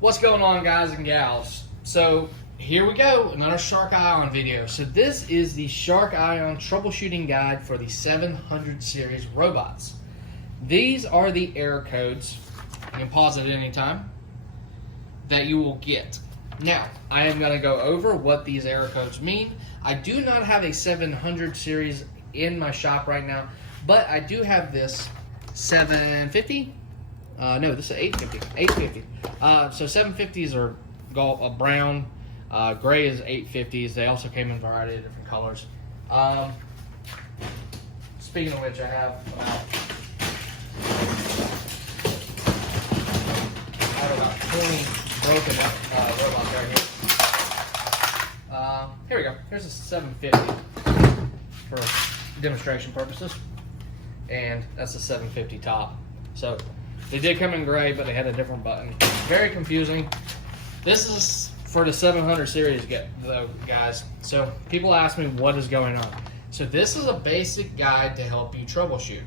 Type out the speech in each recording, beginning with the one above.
What's going on, guys and gals? So here we go, another Shark Ion video. So this is the Shark Ion troubleshooting guide for the 700 series robots. These are the error codes, you can pause it at any time, that you will get. Now, I am going to go over what these error codes mean. I do not have a 700 series in my shop right now, but I do have this 750. No, this is 850. 850. So 750s are brown. Gray is 850s. They also came in a variety of different colors. Speaking of which, I have about 20 broken robots right here. Here we go. Here's a 750 for demonstration purposes, and that's the 750 top. So they did come in gray, but they had a different button. Very confusing. This is for the 700 series, though, guys. So people ask me what is going on. So this is a basic guide to help you troubleshoot.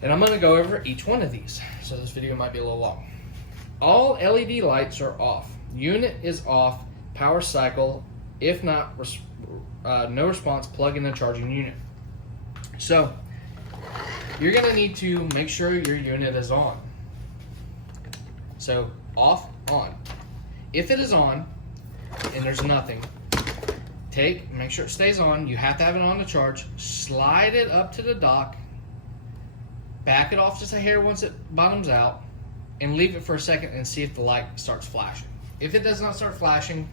And I'm going to go over each one of these. So this video might be a little long. All LED lights are off. Unit is off. Power cycle. If not, no response, plug in the charging unit. So you're going to need to make sure your unit is on. So off, on. If it is on and there's nothing, make sure it stays on. You have to have it on to charge. Slide it up to the dock. Back it off just a hair once it bottoms out, and leave it for a second and see if the light starts flashing. If it does not start flashing,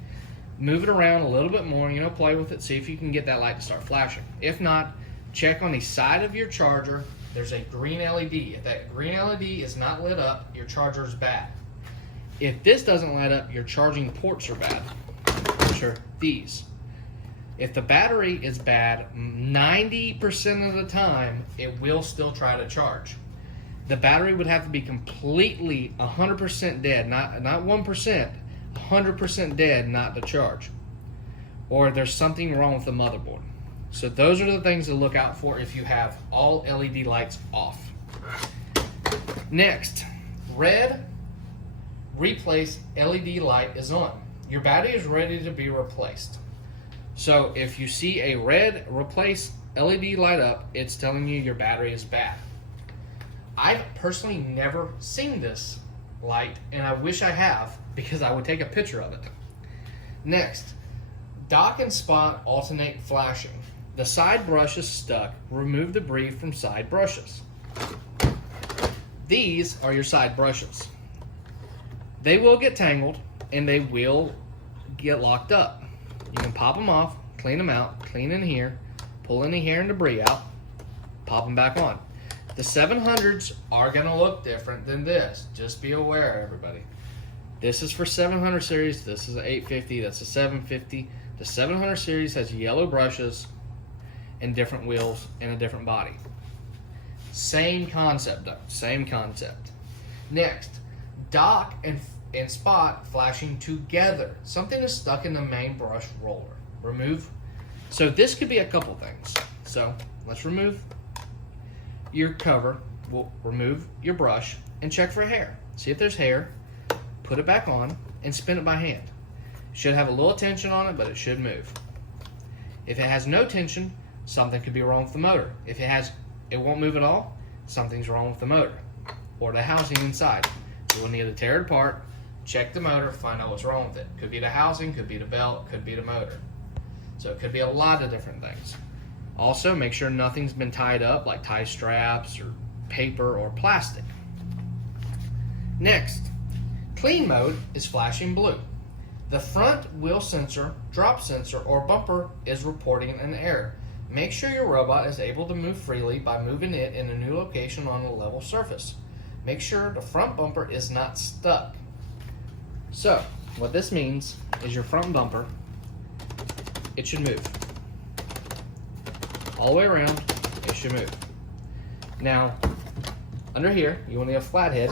move it around a little bit more, play with it, see if you can get that light to start flashing. If not, check on the side of your charger. There's a green LED. If that green LED is not lit up, your charger is bad. If this doesn't light up, your charging ports are bad, which are these. If the battery is bad, 90% of the time, it will still try to charge. The battery would have to be completely 100% dead, not 1%, 100% dead not to charge. Or there's something wrong with the motherboard. So those are the things to look out for if you have all LED lights off. Next, red replace LED light is on. Your battery is ready to be replaced. So if you see a red replace LED light up, it's telling you your battery is bad. I've personally never seen this light, and I wish I have, because I would take a picture of it. Next, dock and spot alternate flashing. The side brush is stuck. Remove debris from side brushes. These are your side brushes. They will get tangled and they will get locked up. You can pop them off, clean them out, clean in here, pull any hair and debris out, pop them back on. The 700s are going to look different than this. Just be aware, everybody. This is for 700 series. This is an 850. That's a 750. The 700 series has yellow brushes and different wheels and a different body. Same concept, though. Same concept. Next, dock and spot flashing together. Something is stuck in the main brush roller. Remove. So this could be a couple things. So let's remove your cover. We'll remove your brush and check for hair. See if there's hair. Put it back on and spin it by hand. Should have a little tension on it, but it should move. If it has no tension, something could be wrong with the motor. If it won't move at all, something's wrong with the motor or the housing inside. You will need to tear it apart, check the motor, find out what's wrong with it. Could be the housing, could be the belt, could be the motor. So it could be a lot of different things. Also, make sure nothing's been tied up, like tie straps or paper or plastic. Next, clean mode is flashing blue. The front wheel sensor, drop sensor, or bumper is reporting an error. Make sure your robot is able to move freely by moving it in a new location on a level surface. Make sure the front bumper is not stuck. So, what this means is your front bumper, it should move. All the way around, it should move. Now, under here, you will need a flathead.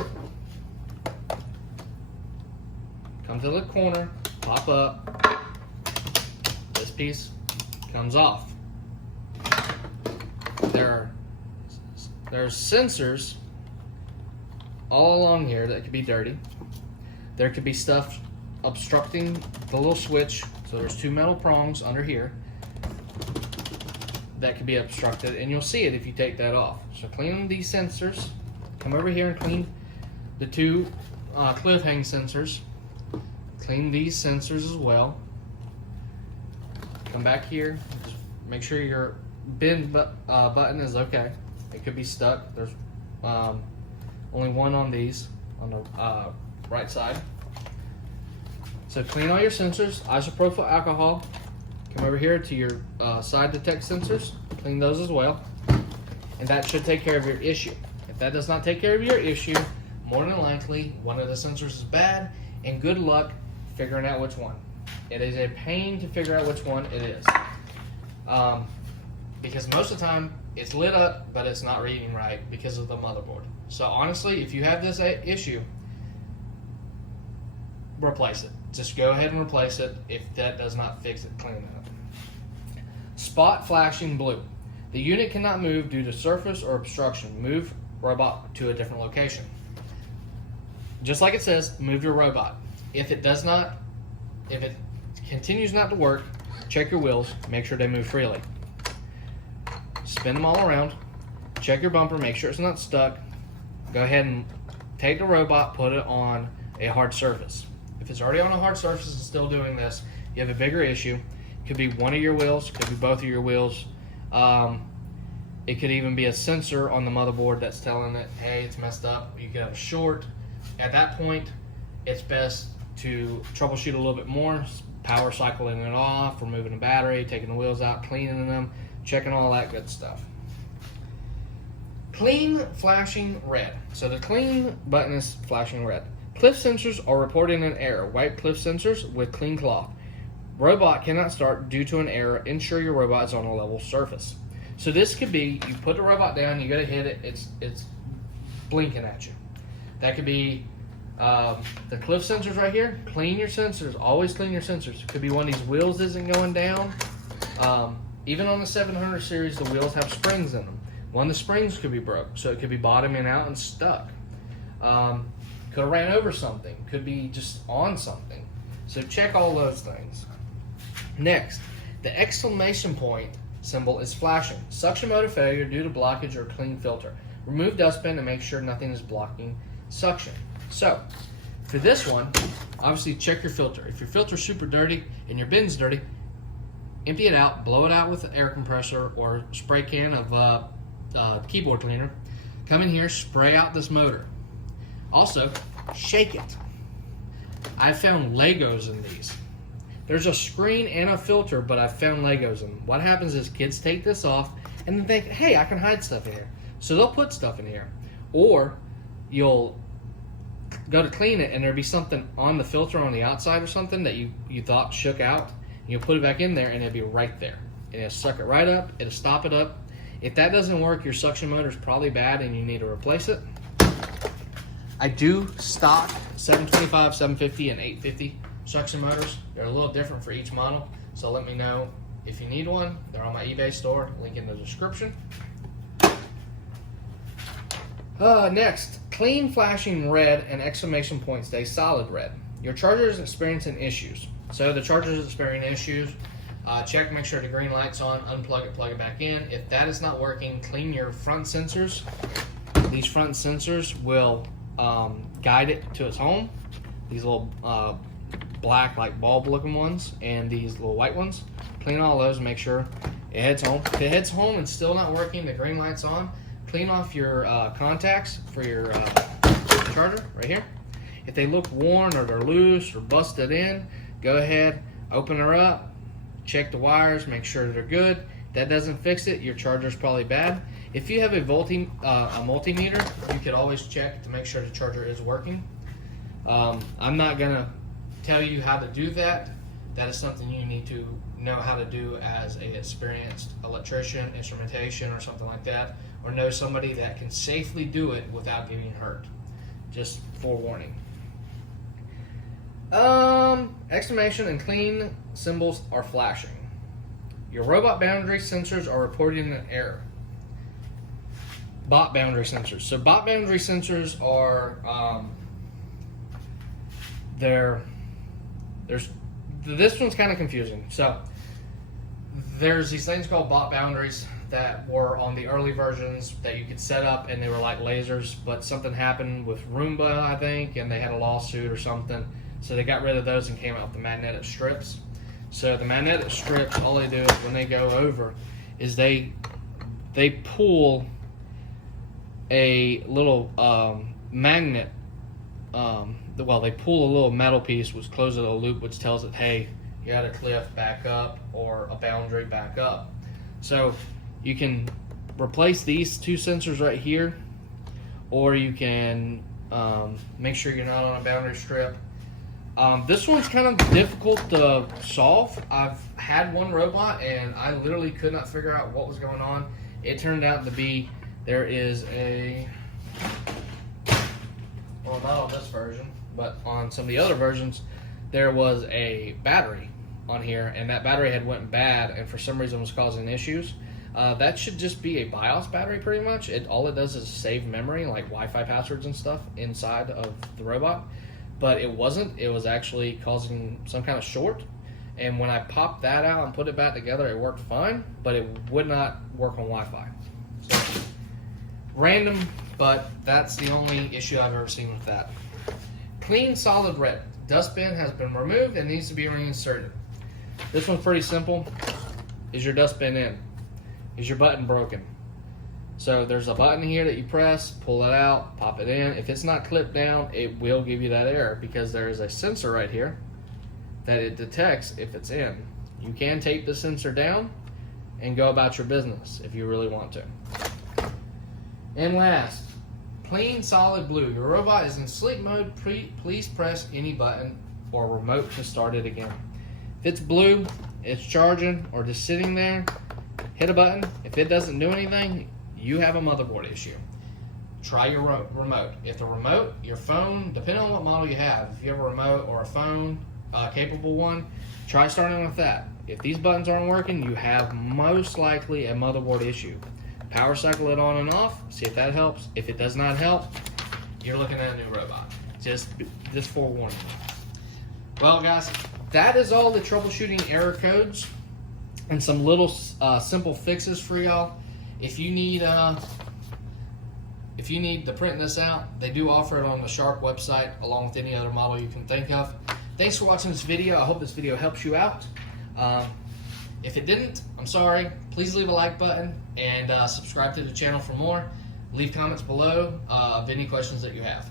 Come to the corner, pop up. This piece comes off. There's sensors all along here that could be dirty. There could be stuff obstructing the little switch. So there's two metal prongs under here that could be obstructed, and you'll see it if you take that off. So clean these sensors. Come over here and clean the two cliff hang sensors. Clean these sensors as well. Come back here. Just make sure your bin button is okay. It could be stuck. There's only one on these on the right side. So clean all your sensors. Isopropyl alcohol. Come over here to your side detect sensors. Clean those as well. And that should take care of your issue. If that does not take care of your issue, more than likely one of the sensors is bad, and good luck figuring out which one. It is a pain to figure out which one it is. Because most of the time it's lit up, but it's not reading right because of the motherboard. So honestly, if you have this issue, replace it. Just go ahead and replace it. If that does not fix it, clean it up. Spot flashing blue. The unit cannot move due to surface or obstruction. Move robot to a different location. Just like it says, move your robot. If it continues not to work, check your wheels, make sure they move freely. Spin them all around, check your bumper, make sure it's not stuck. Go ahead and take the robot, put it on a hard surface. If it's already on a hard surface and still doing this, you have a bigger issue. It could be one of your wheels, could be both of your wheels. It could even be a sensor on the motherboard that's telling it, hey, it's messed up. You could have a short. At that point, it's best to troubleshoot a little bit more, power cycling it off, removing the battery, taking the wheels out, cleaning them, checking all that good stuff. Clean flashing red. So the clean button is flashing red. Cliff sensors are reporting an error. Wipe cliff sensors with clean cloth. Robot cannot start due to an error. Ensure your robot is on a level surface. So this could be, you put the robot down, you go to hit it, it's blinking at you. That could be the cliff sensors right here. Clean your sensors. Always clean your sensors. It could be one of these wheels isn't going down. Even on the 700 series, the wheels have springs in them. One of the springs could be broke, so it could be bottoming out and stuck. Could have ran over something. Could be just on something. So check all those things. Next, the exclamation point symbol is flashing. Suction motor failure due to blockage or clean filter. Remove dustbin and make sure nothing is blocking suction. So, for this one, obviously check your filter. If your filter's super dirty and your bin's dirty, empty it out, blow it out with an air compressor or spray can of keyboard cleaner. Come in here, spray out this motor. Also, shake it. I found Legos in these. There's a screen and a filter, but I found Legos in them. What happens is kids take this off and then think, hey, I can hide stuff in here. So they'll put stuff in here. Or you'll go to clean it and there'll be something on the filter on the outside or something that you thought shook out. You'll put it back in there and it'll be right there. And it'll suck it right up. It'll stop it up. If that doesn't work, your suction motor is probably bad and you need to replace it. I do stock 725, 750, and 850 suction motors. They're a little different for each model, so let me know if you need one. They're on my eBay store, link in the description. Next, clean flashing red and exclamation point stay solid red. Your charger is experiencing issues. So the charger is experiencing issues. Check, make sure the green light's on, unplug it, plug it back in. If that is not working, clean your front sensors. These front sensors will guide it to its home. These little black, like bulb looking ones, and these little white ones. Clean all those and make sure it heads home. If it heads home and still not working, the green light's on, clean off your contacts for your charger right here. If they look worn or they're loose or busted in, go ahead, open her up, check the wires, make sure they're good. If that doesn't fix it, your charger's probably bad. If you have a multimeter, you could always check to make sure the charger is working. I'm not gonna tell you how to do that. That is something you need to know how to do as an experienced electrician, instrumentation, or something like that, or know somebody that can safely do it without getting hurt. Just forewarning. Exclamation and clean symbols are flashing. Your robot boundary sensors are reporting an error. Bot boundary sensors. So bot boundary sensors are there's this one's kind of confusing. So there's these things called bot boundaries that were on the early versions that you could set up, and they were like lasers, but something happened with Roomba, I think, and they had a lawsuit or something, so they got rid of those and came out with the magnetic strips. So the magnetic strips, all they do is when they go over is they pull a little magnet, they pull a little metal piece which closes a loop which tells it, hey, you got a cliff, back up, or a boundary, back up. So you can replace these two sensors right here, or you can make sure you're not on a boundary strip. This one's kind of difficult to solve. I've had one robot and I literally could not figure out what was going on. It turned out to be there is well, not on this version, but on some of the other versions, there was a battery on here, and that battery had went bad and for some reason was causing issues. That should just be a BIOS battery pretty much. All it does is save memory, like Wi-Fi passwords and stuff inside of the robot. But it wasn't. It was actually causing some kind of short. And when I popped that out and put it back together, it worked fine, but it would not work on Wi-Fi. So, random, but that's the only issue I've ever seen with that. Clean solid red. Dustbin has been removed and needs to be reinserted. This one's pretty simple. Is your dustbin in? Is your button broken? So there's a button here that you press, pull it out, pop it in. If it's not clipped down, it will give you that error because there is a sensor right here that it detects if it's in. You can tape the sensor down and go about your business if you really want to. And last, clean solid blue. Your robot is in sleep mode. Please press any button or remote to start it again. If it's blue, it's charging or just sitting there, hit a button. If it doesn't do anything, you have a motherboard issue. Try your remote. If the remote, your phone, depending on what model you have, if you have a remote or a phone, capable one, try starting with that. If these buttons aren't working, you have most likely a motherboard issue. Power cycle it on and off, see if that helps. If it does not help, you're looking at a new robot. Just forewarning. Well, guys, that is all the troubleshooting error codes and some little simple fixes for y'all. If you need to print this out, they do offer it on the Sharp website along with any other model you can think of. Thanks for watching this video. I hope this video helps you out. If it didn't, I'm sorry. Please leave a like button and subscribe to the channel for more. Leave comments below of any questions that you have.